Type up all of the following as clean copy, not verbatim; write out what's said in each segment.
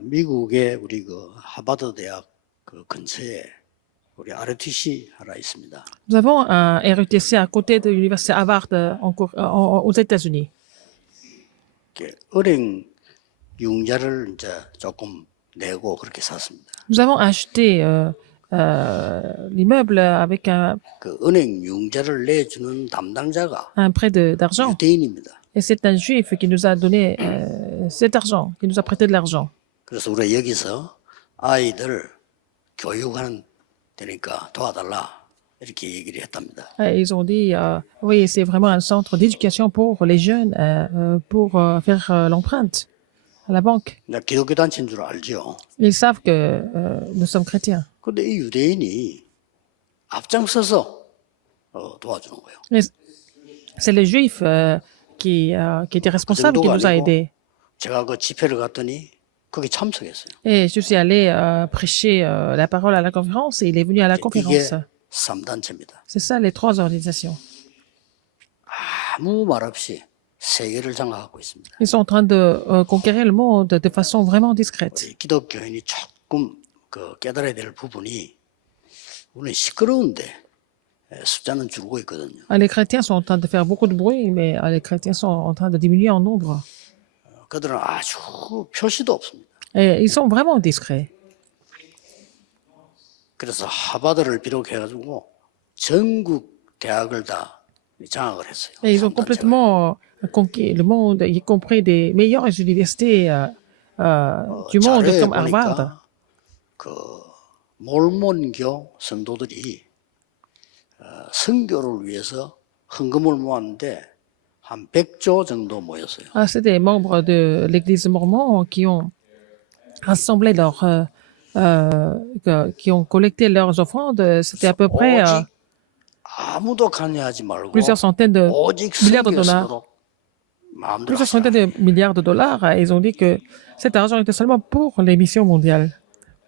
미국의 우리 그 하버드 대학 그 근처에 우리 ROTC 하나 있습니다. Nous avons un RUTC à côté de l'université Harvard aux États-Unis. 이렇게 은행 융자를 이제 조금 내고 그렇게 샀습니다. Nous avons acheté l'immeuble avec 그 은행 융자를 내주는 담당자가 un prêt d'argent. 유대인입니다. Et c'est un juif qui nous a donné cet argent, qui nous a prêté de l'argent. 그래서 우리가 여기서 아이들 교육하는 되니까 도와달라 이렇게 얘기를 했답니다. Et ils ont dit, oui, c'est vraiment un centre d'éducation pour les jeunes, pour faire l'empreinte à la banque. 나 기독교 단체인 줄 알죠. Ils savent que nous sommes chrétiens. 근데 이 유대인이 앞장서서 도와주는 거예요. Mais c'est le juif qui était responsable, qui nous a aidés. 제가 그 집회를 갔더니 거기 참석했어요. Et je suis allé prêcher la parole à la conférence et il est venu à la 이게 conférence. 3단체입니다. C'est ça les trois organisations. 아무 말 없이 세계를 장악하고 있습니다. Ils sont en train de conquérir le monde de façon vraiment discrète. 우리 기독교인이 조금 그 깨달아야 될 부분이 우리는 시끄러운데 숫자는 줄고 있거든요. Les chrétiens sont en train de faire beaucoup de bruit, mais les chrétiens sont en train de diminuer en nombre. 그들은 아주 표시도 없습니다. Et ils sont vraiment discrets. 그래서 하버드를 비롯해가지고 전국 대학을 다 장악을 했어요. Et ils ont 3단체가. complètement conquis le monde, y compris des meilleures universités du monde 자료에 comme Harvard. 보니까 그 몰몬교 성도들이 선교를 위해서 헌금을 모았는데 한 100조 정도 모였어요. C'est des membres de l'Église mormone qui ont rassemblé qui ont collecté leurs offrandes. C'était à peu près 오직 아무도 관여하지 말고 plusieurs centaines de 오직 milliards de dollars. 선교수로 마음대로 Plusieurs 하시라. centaines de milliards de dollars. Et ils ont dit que cet argent était seulement pour les missions mondiales,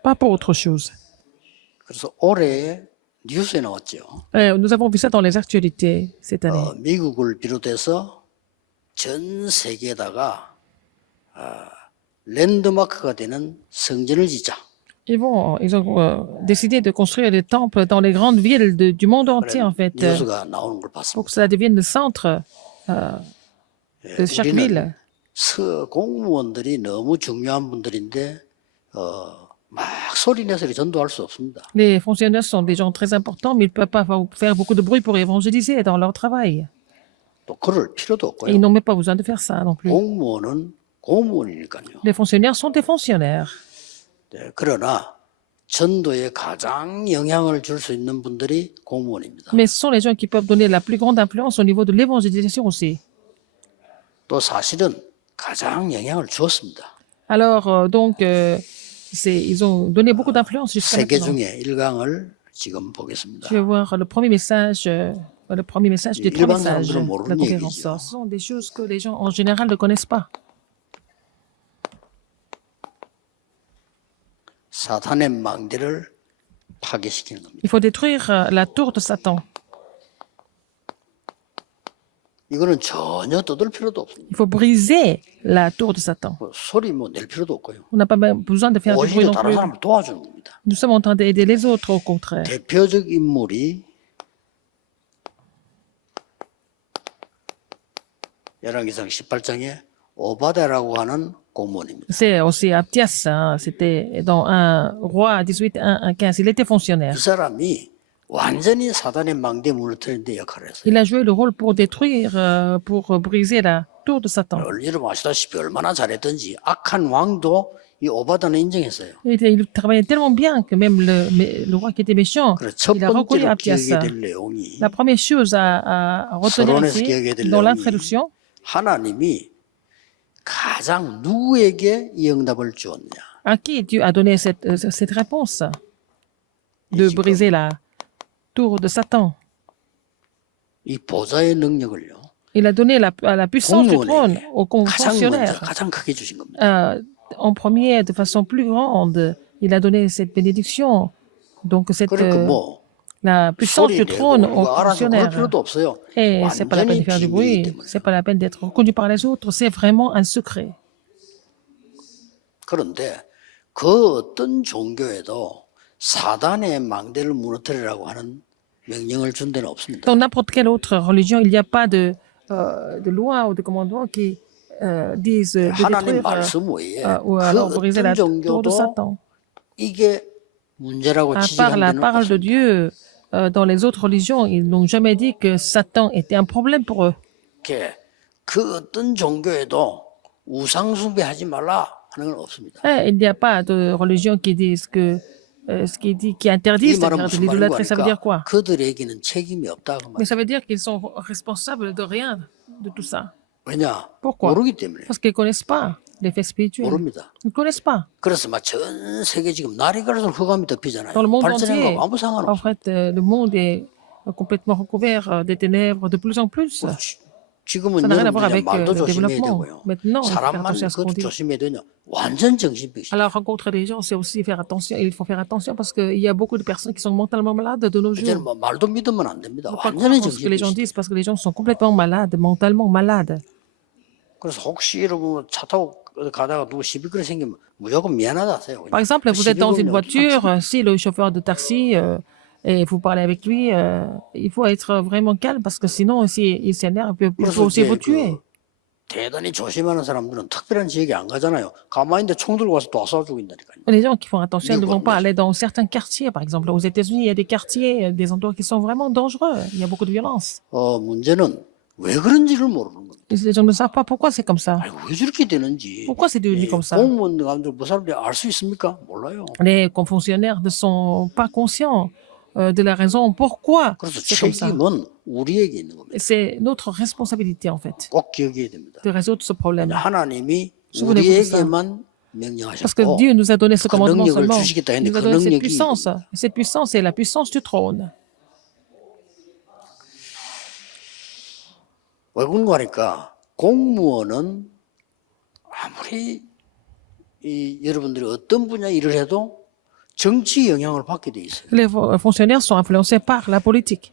pas pour autre chose. 그래서 올해 뉴스에 나왔죠. Nous avons vu ça dans les actualités cette année. 미국을 비롯해서 전 세계에다가 랜드마크가 되는 성전을 짓자. Ils ont décidé de construire des temples dans les grandes villes du monde entier, en fait, 뉴스가 나오는 걸 pour 봤습니다. que ça devienne le centre de chaque ville. 우리는 공무원들이 너무 중요한 분들인데 막 소리내서 전도할 수 없습니다. Les fonctionnaires sont des gens très importants, mais ils ne peuvent pas faire beaucoup de bruit pour évangéliser dans leur travail. 또 그럴 필요도 Et 없고요. ils n'ont même pas besoin de faire ça non plus. 공무원은 공무원이니까요. Les fonctionnaires sont des fonctionnaires. 네, 그러나 전도에 가장 영향을 줄 수 있는 분들이 공무원입니다. Mais ce sont les gens qui peuvent donner la plus grande influence au niveau de l'évangélisation aussi. 또 사실은 가장 영향을 주었습니다. Alors, ils ont donné beaucoup d'influence jusqu'à 세계 maintenant. 중에 1강을 지금 보겠습니다. Je vais voir le premier message des trois 일반 messages de 사람들은 la 모르는 conférence. 얘기죠. Ce sont des choses que les gens en général ne connaissent pas. 사탄의 망대를 파괴시키는 겁니다. Il faut détruire la tour de Satan. 이거는 전혀 떠들 필요도 없습니다. Il faut briser la tour de Satan. 소리 낼 필요도 없고요. On n'a pas même besoin de faire du bruit 오히려 non 다른 plus. 사람을 도와주는 겁니다. Nous sommes en train d'aider les autres, au contraire. 대표적 인물이 열왕기상 18장에 오바다라고 하는 공무원입니다. C'est aussi Abdias, hein, c'était dans un roi 18, 1, 15. Il était fonctionnaire. 그 사람이 완전히 사단의 망대 무너뜨리는 데 역할을 했어요. Il a joué le rôle pour détruire, pour briser la tour de Satan. 여러분 아시다시피 얼마나 잘했던지 악한 왕도 이 오바다는 인정했어요. Il travaillait tellement bien que même le roi qui était méchant, 그래서 첫 il a reconnu 번째로 Abdias. 기억해야 될 내용이 La première chose à retenir 서론에서 ici, 기억해야 될 dans 내용이 l'introduction, 하나님이 가장 누구에게 이 응답을 주었냐. à qui Dieu a donné cette réponse de briser la tour de Satan? 이 보좌의 능력을요. Il a donné à la puissance du trône aux 가장 먼저 fonctionnaires. 가장 크게 주신 겁니다. En premier, de façon plus grande, il a donné cette bénédiction. Donc, 그러니까 뭐 la puissance 소리 du 내고 trône aux 이거 알아서 그럴 fonctionnaires. 필요도 없어요. Et c'est pas la peine de 완전히 faire du 비밀이기 bruit, 때문에. c'est pas la peine d'être reconnu par les autres, c'est vraiment un secret. 그런데 그 어떤 종교에도 사단의 망대를 무너뜨리라고 하는 명령을 준 데는 없습니다. Dans n'importe quelle autre religion, il n'y a pas de loi ou de commandement qui disent de 하나님 détruire 말씀 외에 ou 그 alors briser 어떤 la tour de 종교도 Satan. 이게 문제라고 À part 지적한 la 데는 parole de 없습니다. Dieu, dans les autres religions, ils n'ont jamais dit que Satan était un problème pour eux. 이렇게 그 어떤 종교에도 우상 숭배하지 말라 하는 건 없습니다. Il n'y a pas de religion qui dise que qui 이 interdise de 말은 faire de 무슨 말인가 l'idolâtrie. Ça veut dire 하니까 quoi? 그들에게는 책임이 없다 그 Mais 말. ça veut dire qu'ils sont responsables de rien de tout ça. 왜냐? Pourquoi? 모르기 때문에. Parce qu'ils ne connaissent pas les faits spirituels. 모릅니다. Ils ne connaissent pas. 그래서 막 전 세계 지금 날이 갈수록 흑암이 덮이잖아요. Dans le monde 발전한 entier, 거 아무 en 상관없어. fait, le monde est complètement recouvert des ténèbres de plus en plus. 지금은 Ça n'a rien à voir 여러분들이 avec 말도 le 조심해야 développement. 되고요. Maintenant, il faut faire 사람만 attention à ce qu'on 그것도 dit. 조심해야 되냐? 완전 정신병이죠. Alors, rencontrer des gens, c'est aussi faire attention. Il faut faire attention parce qu'il y a beaucoup de personnes qui sont mentalement malades de nos 이제는 jours. 뭐 말도 믿으면 안 됩니다. Il ne faut pas 완전히 croire ce que les gens 정신병이죠. disent parce que les gens sont complètement malades, mentalement malades. 그래서 혹시 여러분 차 타고 가다가 누구 시비거리 생기면 무조건 미안하다 하세요. Par exemple, vous êtes dans une voiture, si le chauffeur de taxi et vous parlez avec lui, il faut être vraiment calme parce que sinon, s'il s'énerve, il peut 그래서 aussi 이제 vous tuer. 대단히 조심하는 사람들은 특별한 지역에 안 가잖아요. 가만히 있는데 총 들고 와서 또 쏴주고 있다니까요. Les gens qui font attention ne vont pas aller dans certains quartiers. Par exemple, aux États-Unis, il y a des quartiers, des endroits qui sont vraiment dangereux. Il y a beaucoup de violence. 문제는 왜 그런지를 모르는 겁니다. Et les gens ne savent pas pourquoi c'est comme ça. 아이고, 왜 저렇게 되는지 Pourquoi c'est devenu comme ça? 공무원들 뭐 사람들이 알 수 있습니까? 몰라요. Les fonctionnaires ne sont pas conscients de la raison pourquoi 그래서 c'est comme ça. 책임은 우리에게 있는 겁니다. Et c'est notre responsabilité, en fait, 꼭 기억해야 됩니다. de résoudre ce problème. 하나님이 Souvenez-vous de ça. 우리에게만 Parce que 명령하셨고 Dieu nous a donné ce 그 commandement 능력을 seulement. 주시겠다 Il 했는데 nous a 그 donné cette 능력이 puissance. Cette puissance est la puissance du trône. 외국 가니까 공무원은 아무리 여러분들이 어떤 분야 일을 해도 정치 영향을 받게 돼 있어요. Les fonctionnaires sont influencés par la politique.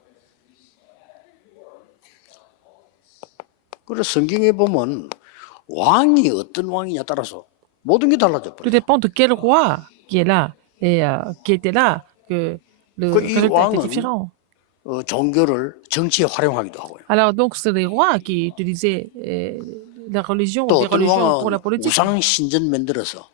그래서 성경에 보면 왕이 어떤 왕이냐 따라서 모든 게 달라져 Tout 버려요. dépend de quel roi qui est là et qui était là que le 이 résultat était 왕은 différent. 종교를 정치에 활용하기도 하고요. Alors donc c'est les rois qui utilisaient la religion 또 ou des 어떤 religions pour la 왕은 politique. 우상 신전 만들어서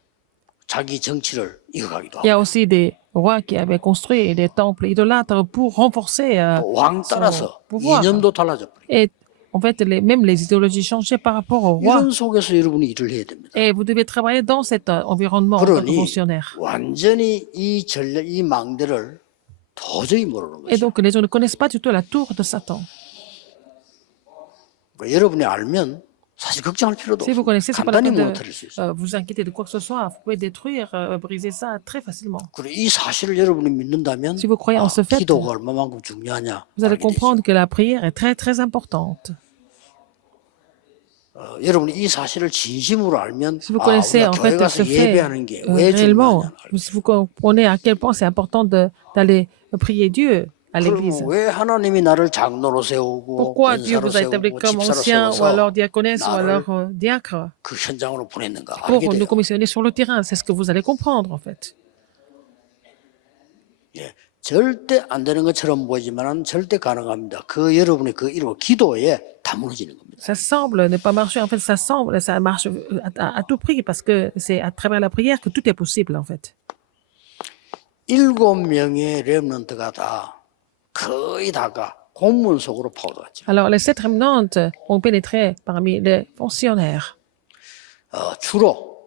자기 정치를 이어가기도 Il y a 하고 aussi des rois qui avaient construit des temples idolâtres pour renforcer 왕 son 따라서 pouvoir. 이념도 달라져 버려요. Et en fait, même les idéologies changeaient par rapport au roi. 이런 속에서 여러분이 일을 해야 됩니다. Et vous devez travailler dans cet environnement en tant que 그러니 fonctionnaire. 완전히 이 망대를 도저히 모르는 Et 거죠. donc les gens ne connaissent pas du tout la tour de Satan. 그러니까 여러분이 알면 사실 걱정할 필요도 Si vous 없어요. connaissez, c'est pas la 간단히 peine 무너뜨릴 수 있어요. de vous inquiéter de quoi que ce soit. Vous pouvez détruire, briser ça très facilement. 그리고 이 사실을 여러분이 믿는다면 Si vous croyez en ce fait, 기도가 얼마만큼 중요하냐 vous allez 알게 되죠. comprendre que la prière est très très importante. 여러분이 이 사실을 진심으로 알면 Si vous connaissez 우리가 en 교회 fait 가서 ce fait 예배하는 게 왜 réellement, 중요하냐. si vous comprenez à quel point c'est important d'aller prier Dieu à l'église. 그러면 왜 하나님이 나를 장로로 세우고 Pourquoi Dieu 권사로 vous a établi 세우고 comme 집사로 ancien ou 세워서 alors diaconesse ou 나를 alors diacre 그 현장으로 보냈는가 pour 알게 nous 돼요. commissionner sur le terrain? C'est ce que vous allez comprendre en fait. 예, 절대 안 되는 것처럼 보이지만 절대 가능합니다. 그 여러분의 그 이루 기도에 다 무너지는 겁니다. Ça semble ne pas marcher, en fait ça marche à tout prix parce que c'est à travers la prière que tout est possible en fait. 7명의 렘넌트가 다 거의 다가 공문 속으로 파고들었죠. Alors les 7 remnantes ont pénétré parmi les fonctionnaires. 주로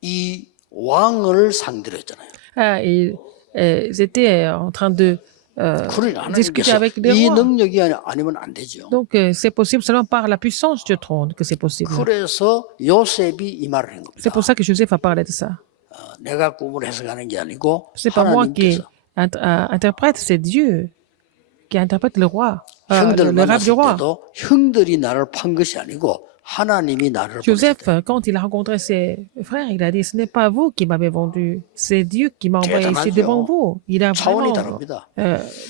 이 왕을 상대로 했잖아요. Ils étaient en train de 그러니 discuter 하나님께서 avec les 이 rois. 능력이 아니면 안 되죠. Donc c'est possible seulement par la puissance du trône que c'est possible. 그래서 요셉이 이 말을 한 C'est 겁니다. pour ça que Joseph a parlé de ça. 내가 꿈을 해석하는 게 아니고 C'est pas moi qui 하나님께서 interprète, c'est Dieu qui interprète le roi, 형들을 le rêve du 만났을 roi. 때도 형들이 나를 판 것이 아니고 하나님이 나를 Joseph, 보냈다. quand il a rencontré ses frères, il a dit, ce n'est pas vous qui m'avez vendu, c'est Dieu qui m'a envoyé ici devant vous. Il a 차원이 vraiment 다릅니다.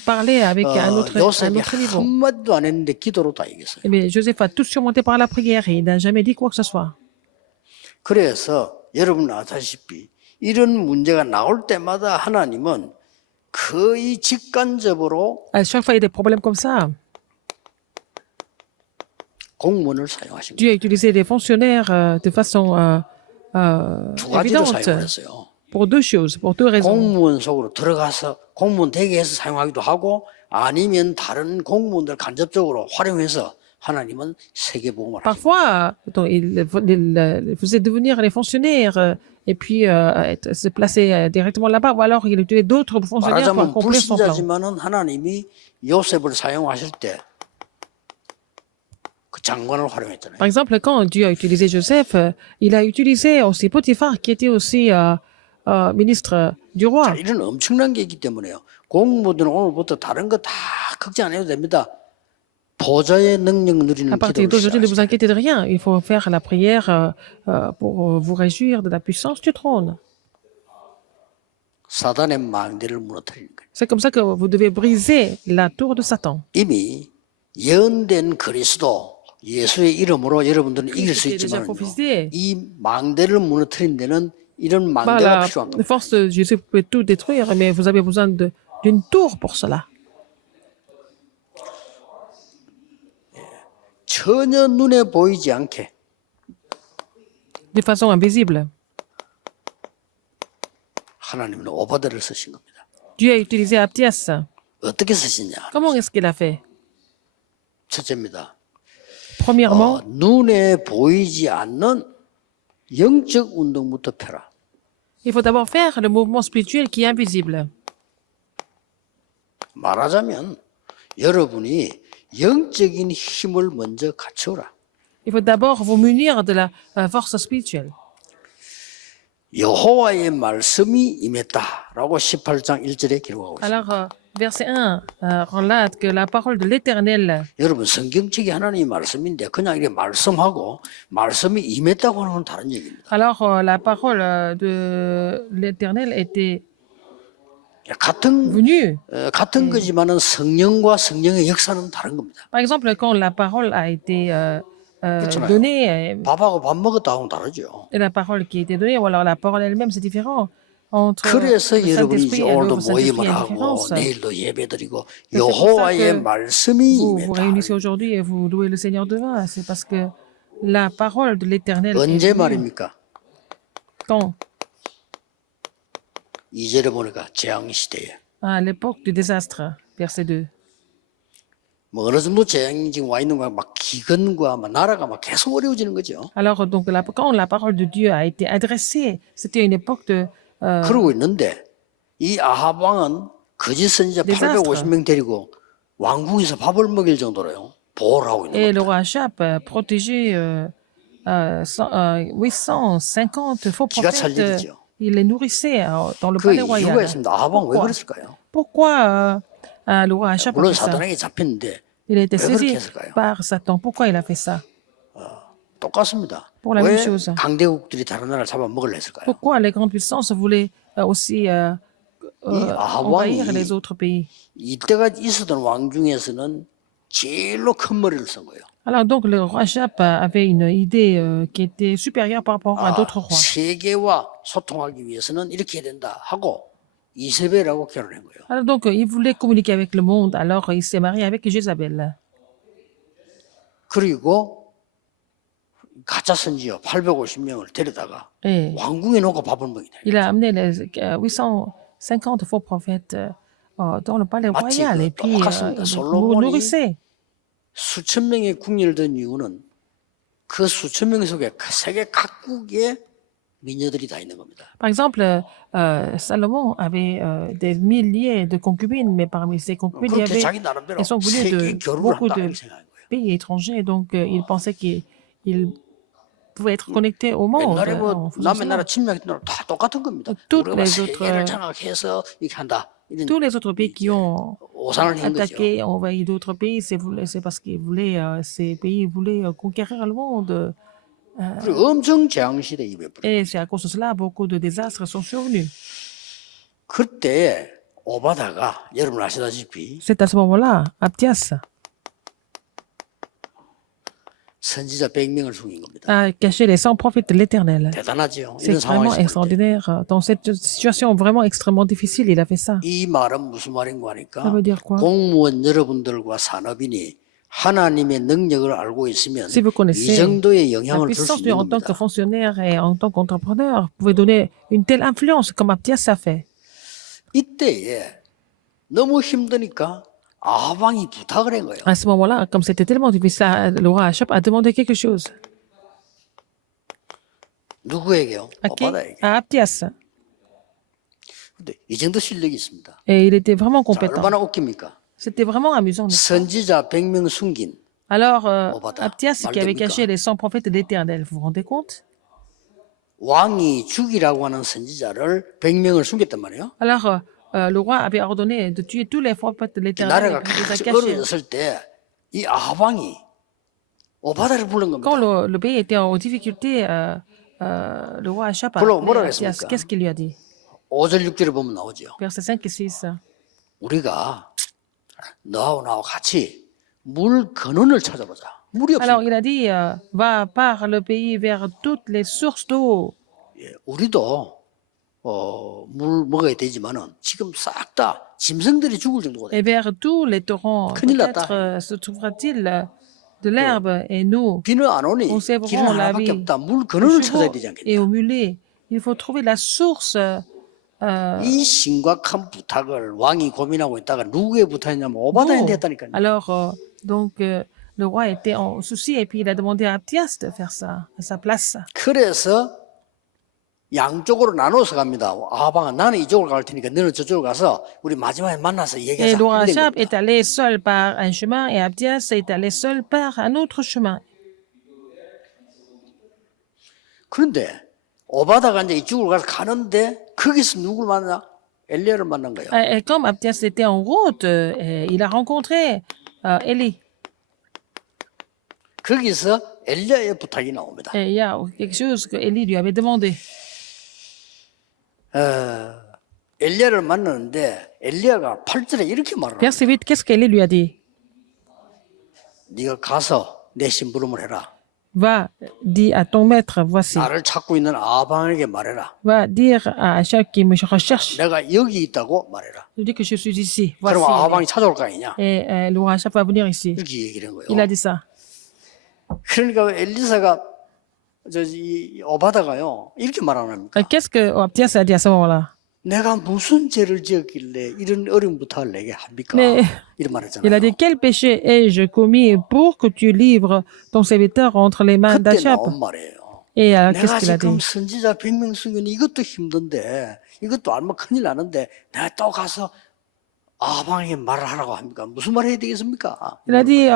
parlé avec un autre 요셉이 niveau. 한마디도 안 했는데 기도로 다 이겼어요. Mais Joseph a tout surmonté par la prière et il n'a jamais dit quoi que ce soit. 그래서 여러분 아시다시피 이런 문제가 나올 때마다 하나님은 거의 직간접으로 À chaque fois, il y a des problèmes comme ça. 공무원을 사용하신 Dieu 거예요. a utilisé des fonctionnaires de façon 두 가지로 évidente 사용을 했어요. pour deux choses, pour deux raisons. 공무원 속으로 들어가서 공무원 대기해서 사용하기도 하고 아니면 다른 공무원들 간접적으로 활용해서 하나님은 세계복음을 하신 거예요. Parfois, donc, il faisait devenir les fonctionnaires et puis se placer directement là-bas, ou alors il utilisait d'autres fonctionnaires pour 말하자면 accomplir son plan. 불신자지만은 하나님이 요셉을 사용하실 때 그 장관을 활용했잖아요. Par exemple, quand Dieu a utilisé Joseph, il a utilisé aussi Potiphar, qui était aussi ministre du roi. 자, 이런 엄청난 게 있기 때문에요. 공무원들은 오늘부터 다른 거 다 걱정 안 해도 됩니다. 보좌의 능력 누리는 À partir 기도를 d'aujourd'hui, ne vous 시작하시다. inquiétez de rien. Il faut faire la prière pour vous réjouir de la puissance du trône. 사단의 망대를 무너뜨리는 거예요. C'est comme ça que vous devez briser la tour de Satan. 이미 예언된 그리스도 예수의 이름으로 여러분들은 이길 수 Christ était déjà 있지만요. prophétisé. 이 망대를 무너뜨린 데는 이런 Par 망대가 la 필요한 겁니다. force de Jésus, vous pouvez tout détruire, mais vous avez besoin d'une tour pour cela. 전혀 눈에 보이지 않게 De façon invisible. 하나님은 오바다를 쓰신 겁니다. Dieu a utilisé Abdias. 어떻게 쓰시냐? Comment est-ce qu'il a fait? 첫째입니다. Premièrement, 눈에 보이지 않는 영적 운동부터 펴라. il faut d'abord faire le mouvement spirituel qui est invisible. 말하자면 여러분이 영적인 힘을 먼저 갖추라. Il faut d'abord vous munir de la force spirituelle. 여호와의 말씀이 임했다라고 18장 1절에 기록하고 있습니다. Alors, verset 1 relate que la parole de l'Éternel, 여러분 성경책이 하나님의 말씀인데 그냥 이렇게 말씀하고 말씀이 임했다고 하는 건 다른 얘기입니다. alors la parole de l'Éternel était 같은 venue. 같은 거지만은 성령과 성령의 역사는 다른 겁니다. Par exemple, quand la parole a été 그렇잖아요. donnée, 밥하고 밥 먹었다 하고는 다르죠. et la parole qui a été donnée, ou alors la parole elle-même, c'est différent. Entre 그래서 le 여러분이 Saint-Esprit 이제 et 오늘도 le Saint-Esprit, 모임을 il y a une 하고 différence. 내일도 예배드리고 c'est pour ça 여호와의 que 말씀이 Vous vous 임했다. réunissez aujourd'hui et vous louez le Seigneur demain. C'est parce que la parole de l'Éternel est 언제 venue. 말입니까? Quand? 2절에 보니까 재앙 시대에. À l'époque du désastre, verset 2. 뭐 어느 정도 재앙이 지금 와 있는 거야. 막 기근과 막 나라가 막 계속 어려워지는 거죠. Alors, donc, quand la parole de Dieu a été adressée, c'était une époque de 그러고 있는데 이 아합 왕은 거짓 선지자 Désastre. 850명 데리고 왕궁에서 밥을 먹일 정도로요. 보호를 하고 있는 et le 겁니다. roi Achab protégé 850 faux 기가 prophètes. 찰 일이죠. Il les nourrissait dans le 그 palais 이유가 royal. 있습니다. 아합 왕 왜 Pourquoi? 그랬을까요? Pourquoi le roi Achab a 물론 fait ça? 사단에게 잡혔는데 Il a été 왜 그렇게 saisi 했을까요? par Satan. Pourquoi il a fait ça? 똑같습니다. Pour la 왜 même chose. 강대국들이 다른 나라를 잡아먹으려 했을까요? Pourquoi les grandes puissances voulaient aussi 아합 envahir 왕이 les autres pays? 이때가 있었던 왕 중에서는 제일로 큰 머리를 쓴 거예요. Alors donc le roi Achab avait une idée qui était supérieure par rapport à d'autres rois. 세계와 소통하기 위해서는 이렇게 해야 된다 하고 이세벨하고 결혼한 거예요. Alors donc il voulait communiquer avec le monde, alors il s'est marié avec Jézabel. 그리고 가짜 선지자 850명을 데려다가 Et 왕궁에 놓고 밥을 먹이네. il a amené les 850 faux prophètes dans le palais 마치 royal et 그 puis 똑같습니다. il 솔로몬이 nourrissait. 수천 명의 궁녀를 든 이유는 그 수천 명 속에 세계 각국의 미녀들이 다 있는 겁니다. Par exemple, Salomon avait des milliers de concubines, mais parmi ces concubines, il y 그렇게 avait, 자기 나름대로 elles sont venues 세계 de 결혼을 beaucoup 한다 de 이렇게 생각한 거예요. pays étrangers, donc il pensait qu'il pouvait être connecté au monde. 옛날에 en 뭐 faisant 남의 cela. 나라 침략했던 나라 다 똑같은 겁니다. Toutes 우리가 les autres, 세계를 장악해서 이렇게 한다. 이런 Tous les autres pays qui ont 오산을 한 거죠. attaqué, envahi d'autres pays, c'est parce qu'ils voulaient, ces pays voulaient conquérir le monde. 그리고 엄청 재앙 시대 입에 버려. Et c'est à cause de cela beaucoup de désastres sont survenus. 그때 오바다가 여러분 아시다시피 C'est à ce moment-là, Abdias, 선지자 100명을 숨긴 겁니다. a caché les 100 prophètes de l'Éternel. 대단하죠. C'est 이런 vraiment 상황에서 볼 때. extraordinaire. Dans cette situation vraiment extrêmement difficile, il a fait ça. 이 말은 무슨 말인가 Ça 하니까 veut dire quoi? 공무원 여러분들과 산업인이 하나님의 능력을 알고 있으면 Si vous 이 connaissez 정도의 la 영향을 줄 수 puissance 있는 en tant que 겁니다. fonctionnaire et en tant qu'entrepreneur, vous pouvez donner une telle influence comme Abdias a fait. 이때에 너무 힘드니까 아방이 부탁을 한 거예요. À ce moment-là, comme c'était tellement difficile, le roi Achab a demandé quelque chose. 누구에게요? À qui? 오바다에게. À Abdias. 근데 이 정도 실력이 있습니다. Et il était vraiment 자, compétent. 얼마나 웃깁니까? C'était vraiment amusant. n'est-ce pas? 선지자 100명 숨긴 Alors, Obada, Abdias qui avait Maldemika. caché les 100 prophètes de l'Éternel, vous vous rendez compte? 왕이 죽이라고 하는 선지자를 100명을 숨겼단 말이에요. Alors, le roi avait ordonné de tuer tous les prophètes de l'Éternel et 나라가 puis il les a 같이 cachés. 어려졌을 때 이 아방이 오바다를 부른 Quand 겁니다. le pays était en difficulté, le roi Achab a Pourquoi- appelé pourquoi Abdias. 그랬습니까? Qu'est-ce qu'il lui a dit? 5절 6절에 보면 나오죠. Versets 5 et 6. 우리가 너하고 나하고 같이 물 근원을 찾아보자. 물이 Alors, 없으니까. il a dit, va par le pays vers toutes les sources d'eau. 예, 우리도 물 먹어야 되지만은 지금 싹 다 짐승들이 죽을 정도거든요. Et vers tous les torrents. 큰일 났다. Peut-être se trouvera-t-il de l'herbe et nous, 비는 안 오니 conserverons 길은 la 하나밖에 vie 없다. 물 aux 근원을 찾아야 chevaux 되지 et 않겠냐. aux mulets. Il faut trouver la source. 이 심각한 부탁을 왕이 고민하고 있다가 누구의 부탁이냐면 오바다한테 했다니까요. Alors, donc, le roi était en souci et puis il a demandé à Abdias de faire ça, à sa place. 그래서 양쪽으로 나눠서 갑니다. 아방아 나는 이쪽으로 갈 테니까 너는 저쪽으로 가서 우리 마지막에 만나서 Et 얘기하자. le roi 이렇게 된 Achab 겁니다. est allé seul par un chemin et Abdias est allé seul par un autre chemin. 그런데 오바다가 이제 이쪽으로 가서 가는데 거기서 누굴 만나? 엘리야를 만난 거예요. Et comme Abdias était en route, il a rencontré Élie. 거기서 엘리야의 부탁이 나옵니다. Et il y a quelque chose que Élie lui avait demandé. 엘리야를 만나는데 엘리야가 8절에 이렇게 말을 합니다. Verset 8, qu'est-ce qu'Élie lui a dit? 네가 가서 내 심부름을 해라. Va, dis à ton maître, voici. 나를 찾고 있는 아방에게 말해라. Va dire à Achab qui me recherche. 내가 여기 있다고 말해라. Je dis que je suis ici. Voici. 그러면 아방이 찾아올 거 아니냐? Et le roi Achab va venir ici. 이렇게 얘기를 한 거예요. Il a dit ça. 그러니까 엘리사가 이 오바다가요 이렇게 말 안 합니까? Qu'est-ce que Abdias a dit à ce moment-là? 내가 무슨 죄를 지었길래 이런 어려운 부탁을 내게 합니까? 네. 이런 말 Il a 했잖아요. dit, quel péché ai-je commis pour que tu livres ton serviteur entre les mains 그때 d'Achab? 나온 말이에요. Et qu'est-ce 내가 qu'il a 지금 dit? 선지자 100명 승인 이것도 힘든데 이것도 알면 큰일 나는데 내가 또 가서 아방에게 말을 하라고 합니까? 무슨 말 해야 되겠습니까? Il a dit,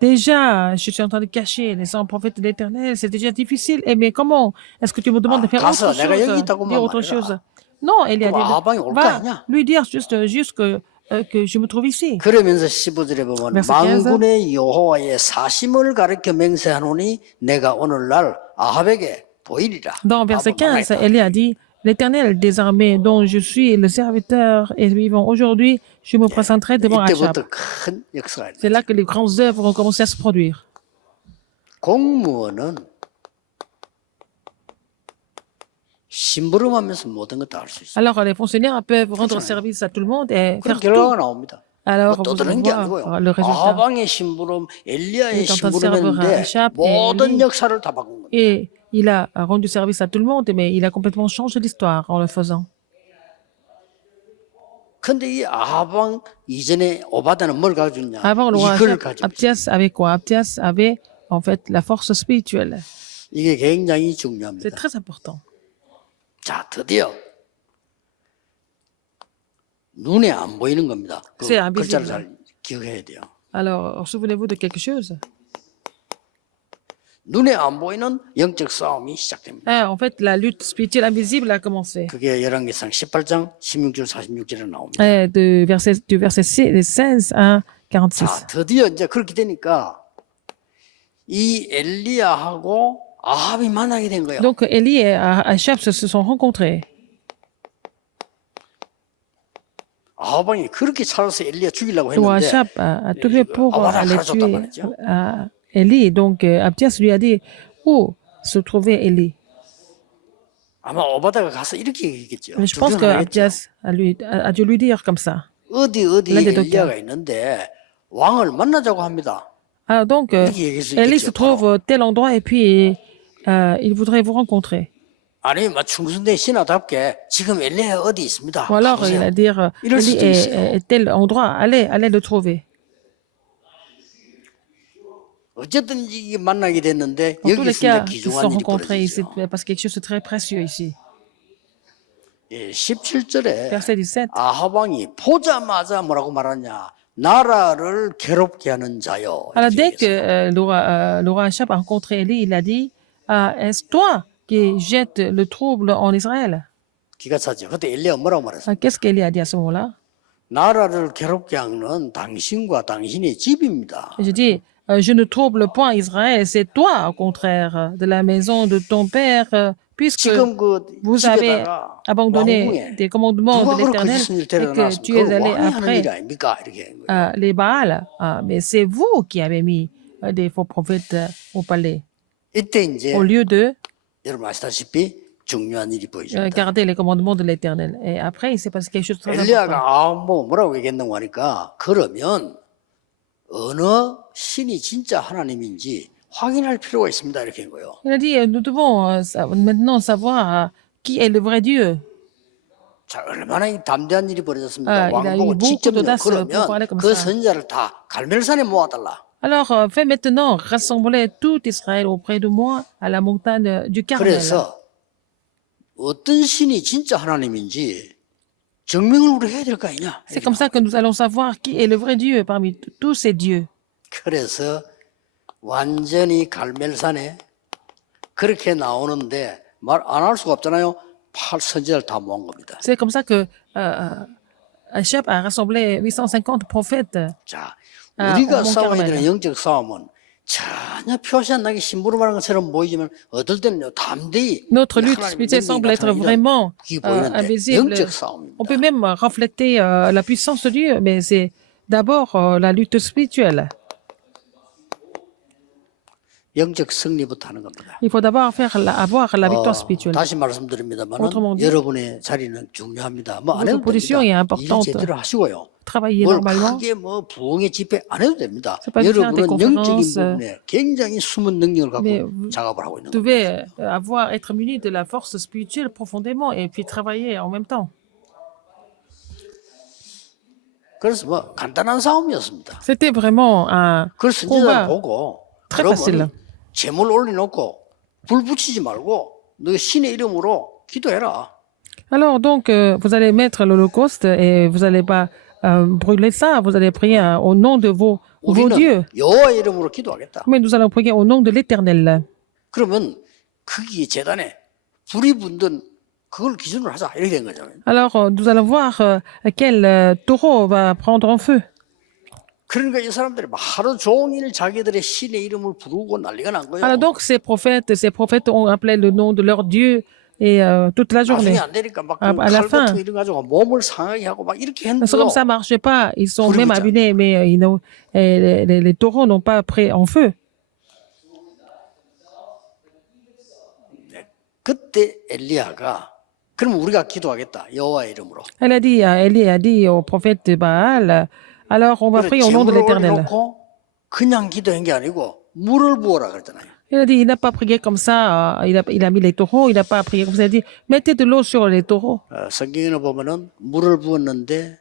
déjà, je suis en train de cacher les 100 prophètes de l'Éternel, c'est déjà difficile. Eh bien, comment est-ce que tu me demandes de faire 가서 autre 내가 여기 chose? 있다고만 Dire autre 말해라. chose. Non, il a 그럼 아방이 올 거 dit, 아니야? va lui dire juste que je me trouve ici. 그러면서 15절에 보면 Verset 15. 만군의 여호와의 사심을 가르쳐 맹세하노니 내가 오늘날 아합에게 보이리라. Dans verset 아합은 15, 만나겠다. Élie a dit, l'Éternel des armées dont je suis le serviteur et vivant aujourd'hui, je me présenterai devant Achab. 이때부터 큰 역사가 C'est 있어요. là que les grandes œuvres ont commencé à se produire. 공무원은 심부름하면서 모든 것 다 할 수 있어요. Alors, les fonctionnaires peuvent rendre service à tout le monde et 그런 faire 결과가 tout. 나옵니다. Alors, 뭐 vous allez 떠드는 게 voir 아니고요. le résultat. 아방의 심부름, 엘리야의 Il est en train de 심부름했는데 servir à Achab et 모든 Élie. 역사를 다 바꾼 겁니다. Et il a rendu service à tout le monde, mais il a complètement changé l'histoire en le faisant. 근데 이 아방 이전에 오바다는 뭘 가지고 있냐? Avant, le roi 이걸 Achab, 가지고 있어요. Abdias avait quoi? Abdias avait en fait la force spirituelle. 이게 굉장히 C'est 중요합니다. très important. 자, 드디어 눈에 안 보이는 겁니다. 그 C'est invisible. 글자를 잘 기억해야 돼요. Alors, souvenez-vous de quelque chose. 눈에 안 보이는 영적 싸움이 시작됩니다. En fait, la lutte spirituelle invisible a commencé. 그게 열왕기상 18장 16절 46절에 나옵니다. Du verset 16 à 46. 자, 드디어 이제 그렇게 되니까 이 엘리야하고 아합이 만나게 된 거예요. Donc, Élie et Achab se sont rencontrés. 아합왕이 그렇게 찾아서 엘리야 죽이려고 Le roi 했는데 Achab a tout fait pour 아바다 aller 가르쳤단 tuer 말이죠. Élie. Donc, Abdias lui a dit où se trouvait Élie. 아마 오바다가 가서 이렇게 얘기했겠죠. Mais je pense que 두둔하겠죠. Abdias a dû lui dire comme ça. 어디 L'un des deux cas. 엘리야가 있는데 왕을 만나자고 합니다. Alors donc, 이렇게 얘기할 수 Élie se 있겠죠. trouve 바로. tel endroit et puis il voudrait vous rencontrer. 아니, 막 충성된 신하답게 지금 엘리야 어디 있습니다. Ou alors il 가보세요. va dire 이럴 Élie 수도 있어요. est tel endroit, allez le trouver. 어쨌든 이게 만나게 됐는데 Dans tous les 여기서 이제 cas, ils se sont 귀중한 일이 rencontrés ici 벌어지죠. parce que quelque chose de très précieux ici. 예, 17절에 Verset 17. 아합 왕이 보자마자 뭐라고 말하냐? 나라를 괴롭게 하는 자여. Alors 이렇게 dès que 얘기했어요. le roi Achab a rencontré Élie, il a dit est-ce toi qui jettes le trouble en Israël? 기가 차죠. 그때 엘리야가 뭐라고 말했어요? Qu'est-ce qu'Élie a dit à ce moment-là? 나라를 괴롭게 하는 당신과 당신의 집입니다. Je dis je ne trouble point Israël, c'est toi au contraire de la maison de ton père, puisque 지금 그 vous avez 집에다가 abandonné 왕궁에 des commandements 누가 de 그렇게 l'Éternel 거짓을 et que 데려놨습니까? tu es 그걸 allé 왕이 하는 après 일 아닙니까? 이렇게 한 거예요. les Baals. Mais c'est vous qui avez mis des faux prophètes au palais, 이때 이제 au lieu de 여러분 아시다시피 중요한 일이 보여집니다. garder les commandements de l'Éternel. Et après, il s'est passé quelque chose de très important. 엘리야가 뭐라고 얘기했는고 하니까 그러면 어느 신이 진짜 하나님인지 확인할 필요가 있습니다. 이렇게 한 거예요. Il a dit, nous devons maintenant savoir qui est le vrai Dieu. 자, 얼마나 이 담대한 일이 벌어졌습니까? il a eu 왕보고 beaucoup 직접 d'audace pour 그러면 parler comme 그 ça. 선자를 다 갈멜산에 모아달라. Alors, fais maintenant rassembler tout Israël auprès de moi à la montagne du Carmel. 그래서 어떤 신이 진짜 하나님인지 증명을 우리 해야 될 거 아니냐. C'est comme ça que nous allons savoir qui est le vrai Dieu parmi tous ces dieux. 그래서 완전히 갈멜산에 그렇게 나오는데 말 안 할 수가 없잖아요. 8선지자를 다 모은 겁니다. C'est comme ça que Achab a rassemblé 850 prophètes. 자, 아, 우리가 어머, 싸워야 깨어나요. 되는 영적 싸움은 전혀 표시 안 나게 심부름하는 것처럼 보이지만 어떨 때는요 담대히 Notre lutte 하나님의 spirituelle 능력이 semble être 나타나는 vraiment 그게 보이는데 invisible. 영적 싸움입니다. On peut même refléter la puissance de Dieu, mais c'est d'abord la lutte spirituelle. 영적 승리부터 하는 겁니다. Il faut d'abord avoir la victoire spirituelle. 다시 말씀드립니다만 Autrement dit, 여러분의 자리는 중요합니다. 뭐 안 votre 해도 position 됩니다. est 일 importante. 제대로 하시고요. Travailler 뭘 normalement. 크게 뭐 부흥의 집회 안 해도 됩니다. C'est pas de faire des 여러분은 영적인 conférences, 부분에 굉장히 숨은 능력을 mais 갖고 작업을 하고 있는 Vous 겁니다. devez être muni de la force spirituelle profondément et puis travailler en même temps. 그래서 뭐 간단한 싸움이었습니다. C'était vraiment un 그걸 선지자를 combat 보고 très facile. 그러면 재물 올려놓고 불 붙이지 말고 너 신의 이름으로 기도해라. Alors donc, vous allez mettre l'Holocauste et vous n'allez pas brûler ça, vous allez prier au nom de vos dieux. 우리는 여호와 이름으로 기도하겠다. Mais nous allons prier au nom de l'Éternel. 그러면 거기 재단에 불이 붙든 그걸 기준으로 하자 이렇게 된 거죠. Alors, nous allons voir quel taureau va prendre en feu. 그러니까 이 사람들이 막 하루 종일 자기들의 신의 이름을 부르고 난리가 난 거예요. Alors donc, ces prophètes ont appelé le nom de leur Dieu et toute la journée. 나중에 안 되니까 막 à la 칼 fin. 같은 거 이런 거 가지고 몸을 상하게 하고 막 이렇게 Comme 했는데 ça ne marchait pas. Ils sont Pour même le abîmés, mais les taureaux n'ont pas pris en feu. 그때 엘리야가 그럼 우리가 기도하겠다 여호와 이름으로. Élie a dit au prophète de Baal, alors on va 그래서 prier au nom de 재물을 l'Éternel. 올려놓고 그냥 기도한 게 아니고 물을 부어라 그랬잖아요. Il a dit, il n'a pas prié comme ça, il a mis les taureaux, il n'a pas prié comme ça, il a dit, mettez de l'eau sur les taureaux. 성경에 보면은 물을 부었는데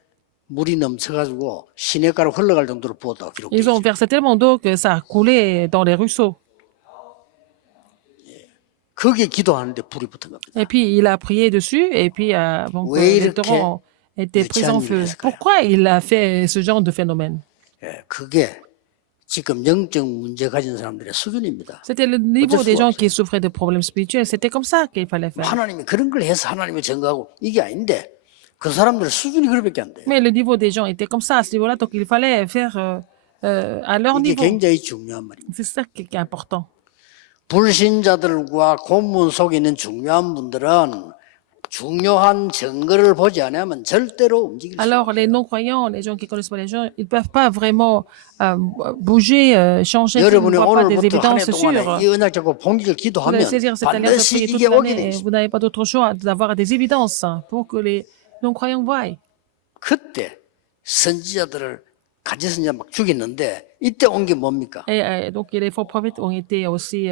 물이 넘쳐가지고 시냇가로 흘러갈 정도로 부었다고 기록돼 Ils ont 있죠. versé tellement d'eau que ça a coulé dans les ruisseaux. 거기에 기도하는데 불이 붙은 겁니다. Et puis il a prié dessus, et puis donc, 왜 les 이렇게 taureaux ont été pris en 유치한 feu. 일을 했을까요? Pourquoi il a fait ce genre de phénomène? 그게 지금 영적 문제 가진 사람들의 수준입니다. C'était le niveau 어쩔 des 수가 gens 없어요. qui souffraient de problèmes spirituels. C'était comme ça qu'il fallait faire. 하나님이 그런 걸 해서 하나님을 증거하고 이게 아닌데 그 사람들의 수준이 그렇게밖에 안 돼요. Mais le niveau des gens était comme ça à ce niveau-là, donc il fallait faire à leur 이게 niveau. 굉장히 중요한 말입니다. C'est ça qui est important. 불신자들과 고문 속에 있는 중요한 분들은 중요한 증거를 보지 않으면 절대로 움직일 수 Alors, les non-croyants, les gens qui connaissent pas les gens, ils peuvent pas vraiment bouger, changer s'ils ne 여러분이 voient pas des 오늘부터 한 해 évidences 동안에 sûres. 이 언약 잡고 봉기를 Vous 기도하면 allez saisir cette alliance 반드시 prier toute 이게 오게 돼 l'année et 있습니다. vous n'avez pas d'autre choix d'avoir des évidences pour que les non-croyants voient. 그때 선지자들을 가지 선지자 막 죽였는데 이때 온 게 뭡니까? Et donc, les faux prophètes ont été aussi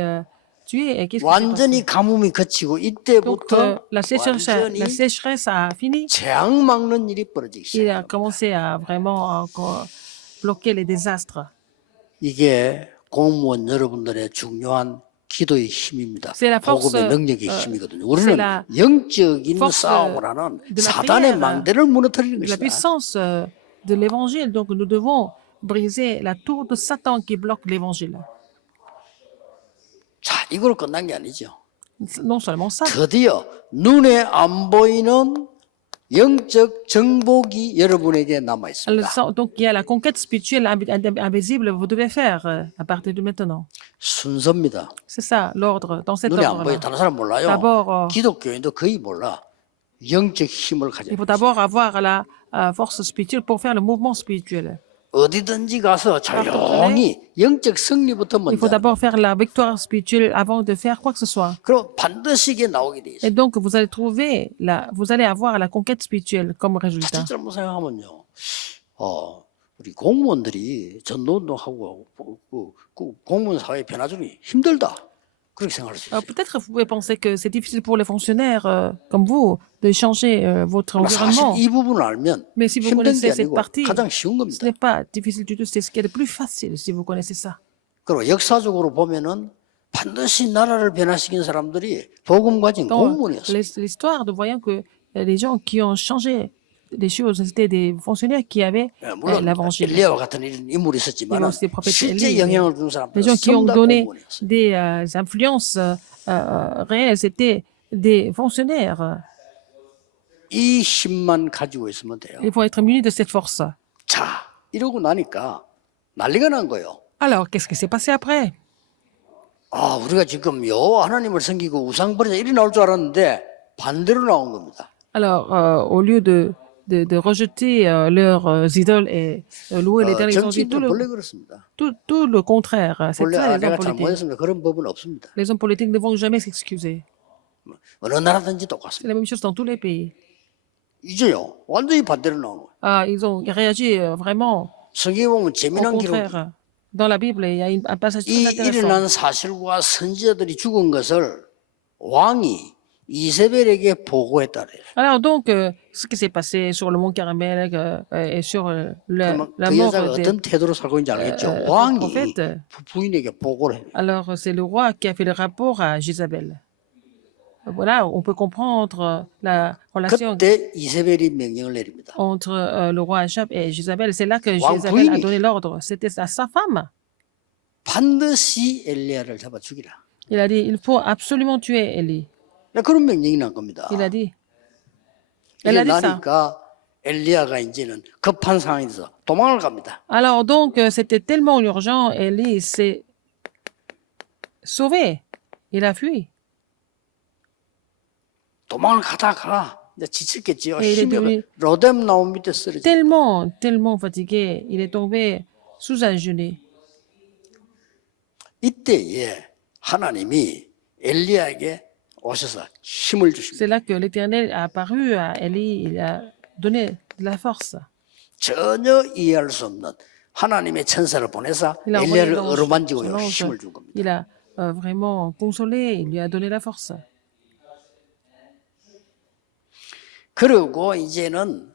tués. Et qu'est-ce qui s'est passé? 완전히 가뭄이 그치고 Donc, 이때부터 la 완전히 sécheresse a fini. 재앙 막는 일이 벌어지기 Il a 시작합니다. commencé à vraiment bloquer les désastres. 이게 공무원 여러분들의 중요한 기도의 힘입니다. C'est la force, 복음의 능력의 힘이거든요. 우리는 c'est la 영적인 force 싸움을 하는 de la 사단의 prière, 망대를 무너뜨리는 de la 것이다. puissance de l'évangile. Donc, nous devons briser la tour de Satan qui bloque l'évangile. 자, 이걸로 끝난 게 아니죠. Non seulement ça, 드디어 눈에 안 보이는 영적 정복이 여러분에게 남아 있습니다. donc il y a la conquête spirituelle invisible que vous devez faire à partir de maintenant. 순서입니다. C'est ça, l'ordre, dans cet 눈에 안 보여. ordre-là. 다른 사람 몰라요. D'abord, 기독교인도 거의 몰라. 영적 힘을 가져. il faut d'abord avoir la force spirituelle pour faire le mouvement spirituel. 어디든지 가서 조용히 영적 승리부터 Il faut 먼저. d'abord faire la victoire spirituelle avant de faire quoi que ce soit. 그럼 반드시 이게 나오게 돼 Et 있어요. donc, vous allez avoir la conquête spirituelle comme résultat. 자칫 잘못 생각하면요. 우리 공무원들이 전도운동하고 공무원 사회 변화 중이 힘들다. 그렇게 생각할 수 있어요. Peut-être vous pouvez penser que c'est difficile pour les fonctionnaires comme vous de changer votre 사실 environnement. 이 부분을 알면 Mais si vous 힘든 게 connaissez cette 아니고 partie, 가장 쉬운 ce 겁니다. n'est pas difficile du tout, c'est ce qui est le plus facile si vous connaissez ça. 그리고 역사적으로 보면은 반드시 나라를 변화시킨 사람들이 복음 가진 Dans 공무원이었어요. l'histoire, nous voyons que les gens qui ont changé les choses, c'était des fonctionnaires qui avaient 물론 l'évangile. 엘리야와 같은 인물이 있었지만 Il y a aussi le prophète 실제 Élie, 영향을 준 Les 사람들은 gens qui ont 전부 다 donné 공무원이었어요. des influences réelles, c'était des fonctionnaires. 이 힘만 가지고 있으면 돼요. Il faut être muni de cette force. 자, 이러고 나니까 난리가 난 거예요. Alors, qu'est-ce qui s'est passé après? 우리가 지금 여호와 하나님을 섬기고 우상 버리자 이리 나올 줄 알았는데 반대로 나온 겁니다. Alors, au lieu de rejeter leurs idoles et louer l'éternel, ils ont dit 정치인들 본래 그렇습니다. tout le contraire. C'est 본래 ça, les 내가 hommes politiques. 잘못했습니다. 그런 법은 없습니다. Les hommes politiques ne vont jamais s'excuser. 어느 나라든지 C'est 똑같습니다. la même chose dans tous les pays. 이제요 완전히 반대로 나오는 거예요. Ils ont réagi vraiment 성경에 보면 au 재미난 기록. contraire. Dans la Bible, il y a un passage très 이 intéressant. 일어난 사실과 선지자들이 죽은 것을 왕이 이세벨에게 보고했다 그래요. Alors donc, ce qui s'est passé sur le mont Carmel et sur la 그러면 그 mort 여자가 des 어떤 태도로 살고 있는지 알겠죠? 왕이 prophètes, 부인에게 보고를 해요. alors c'est le roi qui a fait le rapport à Jézabel. Voilà, on peut comprendre la relation 그때 이세벨이 명령을 내립니다. entre le roi Achab et Jézabel. C'est là que 왕 Jézabel a 부인이 donné l'ordre. C'était à sa femme. 반드시 엘리야를 잡아 죽이라. Il a dit, il faut absolument tuer Élie. 그런 명령이 난 겁니다. Il a dit. 이게 Elle a dit ça. 나니까 엘리야가 이제는 급한 상황에서 도망을 갑니다. Alors donc, c'était tellement urgent, Élie s'est sauvé. Il a fui. 도망을 가다가 이제 지쳤겠지요. 예, 힘이 이래 로뎀 나무 밑에 쓰러져. Tellement fatigué, il est tombé sous un genet. 이때에 하나님이 엘리야에게 오셔서 힘을 주십니다. C'est là que l'Éternel a apparu à Élie, il a donné de la force. 전혀 이해할 수 없는 하나님의 천사를 보내서 Il a envoyé 엘리야를 son 어루만지고 ange. 힘을 준 겁니다. Il a vraiment consolé, il lui a donné la force. 그리고 이제는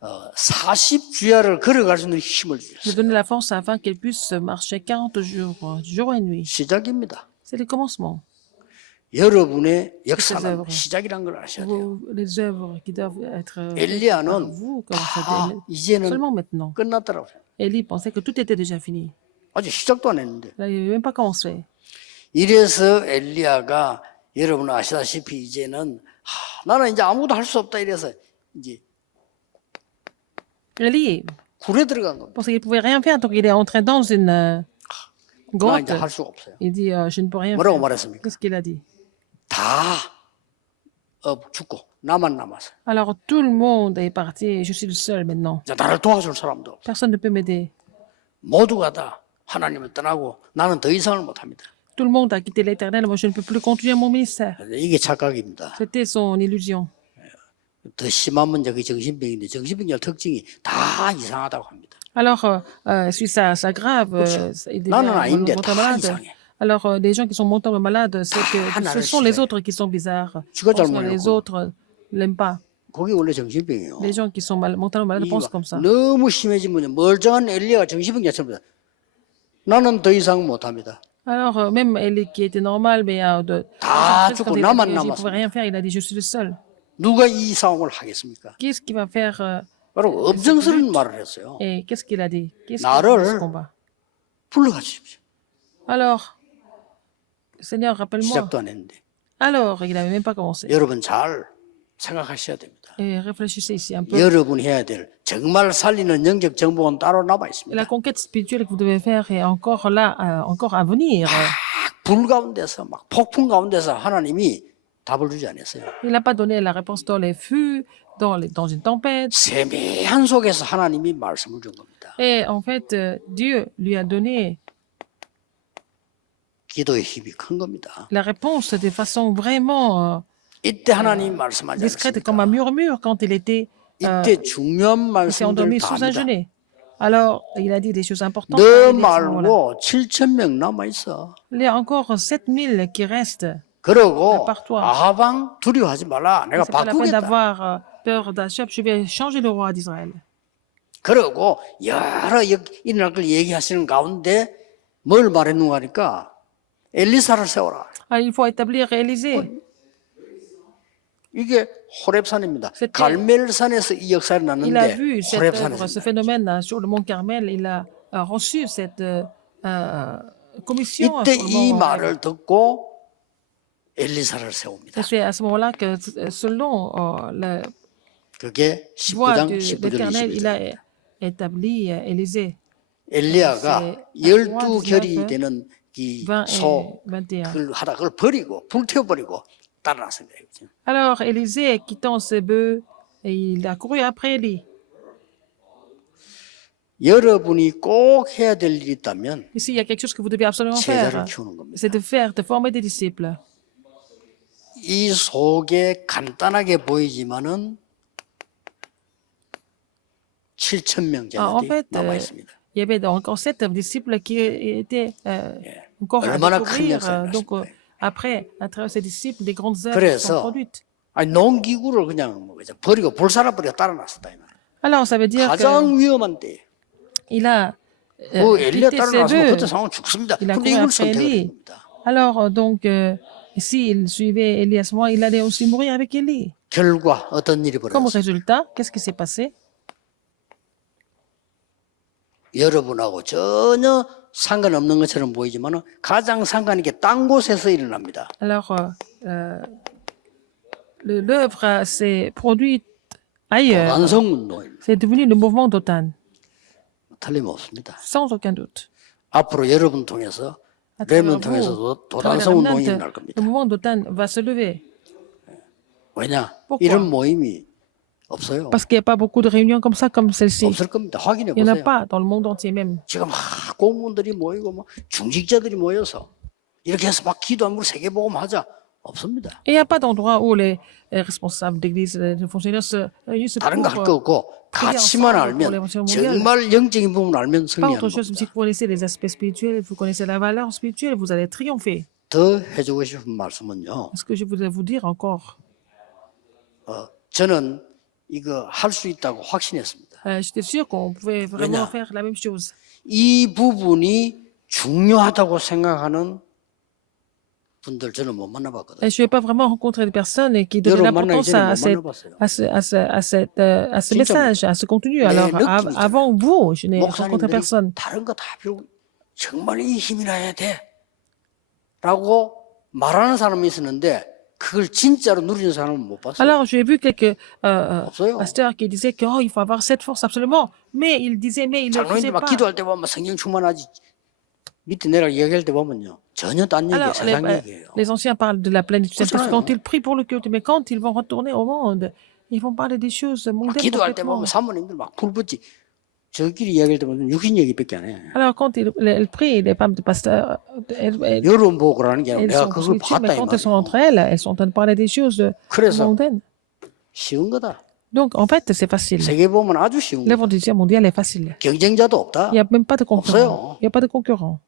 40주야를 걸어갈 수 있는 힘을 Il a 주셨어요. donné la force afin qu'il puisse marcher 40 jours, jour et nuit. 시작입니다. C'est le commencement. 여러분의 ces 역사는 œuvres. 시작이라는 걸 아셔야 돼요. Les œuvres qui doivent être faites par 엘리야는 vous, comme 다 ça, 이제는 seulement maintenant. 끝났더라고요. Élie pensait que tout était déjà fini. 아직 시작도 안 했는데. Là, il n'avait même pas commencé. 이래서 엘리야가 여러분 아시다시피 이제는 나는 이제 아무것도 할 수 없다 이래서 이제 Élie 굴에 들어간 겁니다. pensait qu'il ne pouvait rien faire, donc il est entré dans une 나 grotte. 이제 할 수가 없어요. Il dit, je ne peux rien 뭐라고 faire. 말했습니까? Qu'est-ce qu'il a dit? 다 죽고 나만 남았어요. Alors tout le monde est parti et je suis le seul maintenant. 이제 나를 도와줄 사람도 없어요. Personne ne peut m'aider. 모두가 다 하나님을 떠나고 나는 더 이상을 못합니다. Tout le monde a quitté l'Éternel. Moi, je ne peux plus continuer mon ministère. 이게 착각입니다. C'était son illusion. 더 심한 문제 그게 정신병인데 정신병의 특징이 다 이상하다고 합니다. Alors, si ça s'aggrave, il devient 나는 아닌데 mental 다 malade. 이상해. Alors, les gens qui sont mentalement malades, c'est que Ah, ce sont les autres qui sont bizarres. 지가 Parce que 잘못했고. les autres l'aiment pas. 그게 원래 정신병이에요. Les gens qui sont mentalement malades pensent comme ça. 너무 심해지면 멀쩡한 엘리야가 정신병자처럼 나는 더 이상 못합니다. Alors, même Élie qui était normal, mais 다 quand 죽고 il 나만 ne 남았어. pouvait rien faire, il a dit, je suis le seul. 누가 이 싸움을 하겠습니까? Qu'est-ce qui va faire 바로 엄정스러운 말을 했어요. et qu'est-ce qu'il a dit? Qu'est-ce qu'il 나를 a dit ce combat? 불러가 주십시오. Alors, Seigneur, rappelle-moi. 시작도 안 했는데. Alors, il n'avait même pas commencé. 여러분 잘 생각하셔야 됩니다. Et réfléchissez ici un peu. 여러분이 해야 될 정말 살리는 영적 정복은 따로 남아 La 있습니다. conquête spirituelle que vous devez faire est encore là, encore à venir. 불 가운데서 막 폭풍 가운데서 하나님이 답을 주지 않았어요. Il n'a pas donné la réponse dans les feux, dans une tempête. 세미한 속에서 하나님이 말씀을 준 겁니다. Et en fait, Dieu lui a donné 기도의 힘이 큰 겁니다. la réponse de façon vraiment 이때 하나님이 말씀하지 discrète, comme un 않습니까? murmure quand il était 이때 중요한 il s'est 말씀들을 endormi 다 sous un 합니다. genêt. Alors, il a dit des choses importantes. 너 à ce moment-là. 말고 7,000명 남아 있어. Il y a encore 7000 qui restent. 그러고 part toi. 아하방 두려워하지 말라. 내가 C'est pas la peine 바꾸겠다. d'avoir peur d'Achab. Je vais changer le roi d'Israël. 그러고 여러 일어날 걸 얘기하시는 가운데 뭘 말했는가 하니까 엘리사를 세워라. Alors, il faut établir Élisée. 이게 호렙산입니다. C'était- 갈멜산에서 이 역사를 Il a 났는데 vu cette œuvre, ce 호렙산에서 phénomène sur le mont Carmel. Il a reçu cette commission. 이때 sur le 이 mont Horeb. 말을 듣고 엘리사를 세웁니다. Et c'est à ce moment-là que, selon la 그게 voix 19장 de 19절 l'Éternel, il 20절. a établi Élisée. 엘리야가 c'est 12결이 19, 되는 이 20 et 소 21. 그걸 하다 그걸 버리고 불태워버리고 따라났습니다. Alors Élisée, quittant ses bœufs, et il a couru après Élie. 여러분이 꼭 해야 될 일이 있다면 Ici, il y a quelque chose que vous devez absolument 제자를 faire. 키우는 겁니다. C'est de former des disciples. 이 속에 간단하게 보이지만은 7,000명 En 제자들이 fait, 남아 있습니다. il y avait encore 7 disciples qui étaient encore à 얼마나 큰 découvrir. 역사를 Donc, 하신 거예요. après, à travers ces disciples, des grandes œuvres 그래서 sont produites. 아니 농기구를 그냥 뭐 그냥 버리고 불사라 버리고 따라났었다 이 말. Alors, ça veut dire 가장 위험한 때. qu'il a 그 엘리야 quitté ses 따라나서면 그때 bœufs. 상황 죽습니다. Il a 근데 couru 이걸 après 선택을 Élie. 한 겁니다. Alors, donc, s'il suivait Élie à ce moment, il allait aussi mourir avec Élie. 결과 어떤 일이 Comme 벌어졌어요? résultat, qu'est-ce qui s'est passé? 여러분하고 전혀 상관없는 것처럼 보이지만 가장 상관 있게 딴 곳에서 일어납니다. Alors, l'œuvre s'est produite ailleurs. 도단성운동입니다. C'est devenu le mouvement d'Otan, 틀림없습니다. sans aucun doute. 앞으로 여러분 통해서 À travers 레몬 vous, 통해서도 à travers 도단성운동이 Remnant, 일어날 겁니다. le mouvement d'Otan va se lever. 왜냐? pourquoi? 이런 모임이 없어요. Parce qu'il n'y a pas beaucoup de réunions comme ça, comme celle-ci. 없을 겁니다. 확인해 Il n'y en a 보세요. pas dans le monde entier même. 지금 막 공무원들이 모이고 뭐 중직자들이 모여서 이렇게 해서 막 기도하면 세계복음 하자. 없습니다. Et il n'y a pas d'endroit où les responsables d'église, les fonctionnaires se réunissent 다른 거 할 pour 거 없고 prier 가치만 ensemble pour 알면 l'évangile mondial. 정말 영적인 부분을 알면 Pas 승리하는 autre chose, mais si 겁니다. vous connaissez les aspects spirituels, vous connaissez la valeur spirituelle, vous allez triompher. 더 해주고 싶은 말씀은요. Ce que je voudrais vous dire encore, 저는 이거 할 수 있다고 확신했습니다. j'étais sûr qu'on pouvait vraiment 왜냐? faire la même chose. 이 부분이 중요하다고 생각하는 분들 저는 못 만나봤거든요. Et je n'ai pas vraiment rencontré des personnes qui donnaient 여러분 만나기 l'importance 전에 à, 못 만나봤어요. à ce 진짜 message, à ce contenu. Alors, 느낌이죠. avant vous, je n'ai rencontré 목사님들이 personne. 다른 거 다 필요 없고 정말 이 힘이 나야 돼 라고 말하는 사람이 있었는데 그걸 진짜로 누리는 사람은 못 봤어요. Alors, j'ai vu quelques 없어요. pasteurs qui disaient que, oh, il faut avoir cette force absolument. Mais ils disaient, mais ils ne le faisaient 장로님들 막 pas. 기도할 때 보면 성령 충만하지 밑에 내가 얘기할 때 보면요 전혀 딴 얘기예요. Alors, 세상 얘기예요. les anciens parlent de la plénitude parce que 그렇잖아요. quand ils prient pour le culte, mais quand ils vont retourner au monde, ils vont parler des choses mondaines 기도할 때 보면 complètement. 사모님들 막 불붙지. 저끼리 이야기할 때 보면 육신 얘기밖에 안 해. Alors, quand elles prient, les femmes de pasteur, elles 여론 보고 그러는 게 아니라 elles 내가 sont 그걸 spirituelles, mais 봤다 이 quand elles sont 말이에요. entre elles sont en train de parler des choses 그래서 mondaines. 쉬운 거다. Donc, en fait, c'est facile. 세계 보면 아주 쉬운 거다. L'évangile mondial est facile. 경쟁자도 없다. Il n'y a même pas de concurrent. 없어요. Il n'y a pas de concurrent.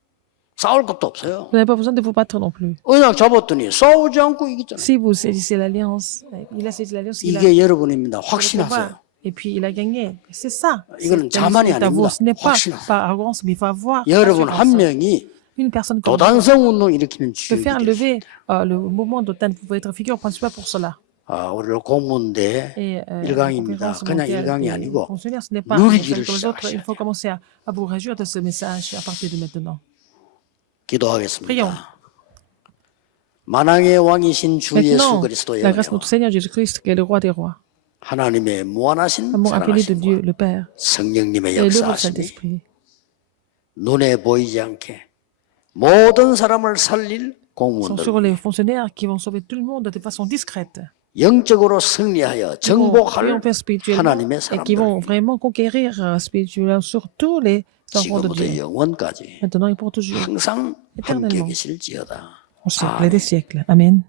싸울 것도 없어요. Vous n'avez pas besoin de vous battre non plus. 언약 잡았더니 싸우지 않고 이겼잖아요. Si vous saisissez l'alliance, il a saisi l'alliance, il a 이게 여러분입니다. le 확신하세요. combat, et puis il a gagné. C'est ça. 이거는 C'est 자만이 à vous. 아닙니다. Ce n'est pas 확신하세요. par arrogance, mais il faut avoir 여러분 한 assurance. 명이 Une personne comme vous 도단성 운동 일으키는 peut faire 주역이 lever le mouvement d'Otan. Vous pouvez être figure principale pour cela. 우리를 공무원대 Et 일강입니다. 그냥 일강이 아니고 fonctionnaire, ce n'est pas 누리기를 comme les autres. Il 시작하셔야 faut commencer à vous réjouir de ce message à partir de maintenant. 기도하겠습니다. Prions. 만왕의 왕이신 주 예수 Maintenant, 그리스도의 la grâce de 은혜와 notre Seigneur Jésus-Christ, qui est le roi des rois, 하나님의 무한하신 l'amour infini de Dieu, 사랑하심과 le Père, 성령님의 et l'œuvre du 역사하심이 Saint-Esprit, 눈에 보이지 않게 모든 사람을 살릴 sont sur 공무원들 les fonctionnaires qui vont sauver tout le monde de façon discrète. 영적으로 승리하여 Qui vont 정복할 triompher spirituellement 하나님의 et qui vont 사람들 vraiment conquérir spirituellement sur tous les enfants de 지금부터 Dieu, 영원까지 maintenant et pour toujours, 항상 함께 éternellement, 계실지어다. au siècle des siècles. Amen.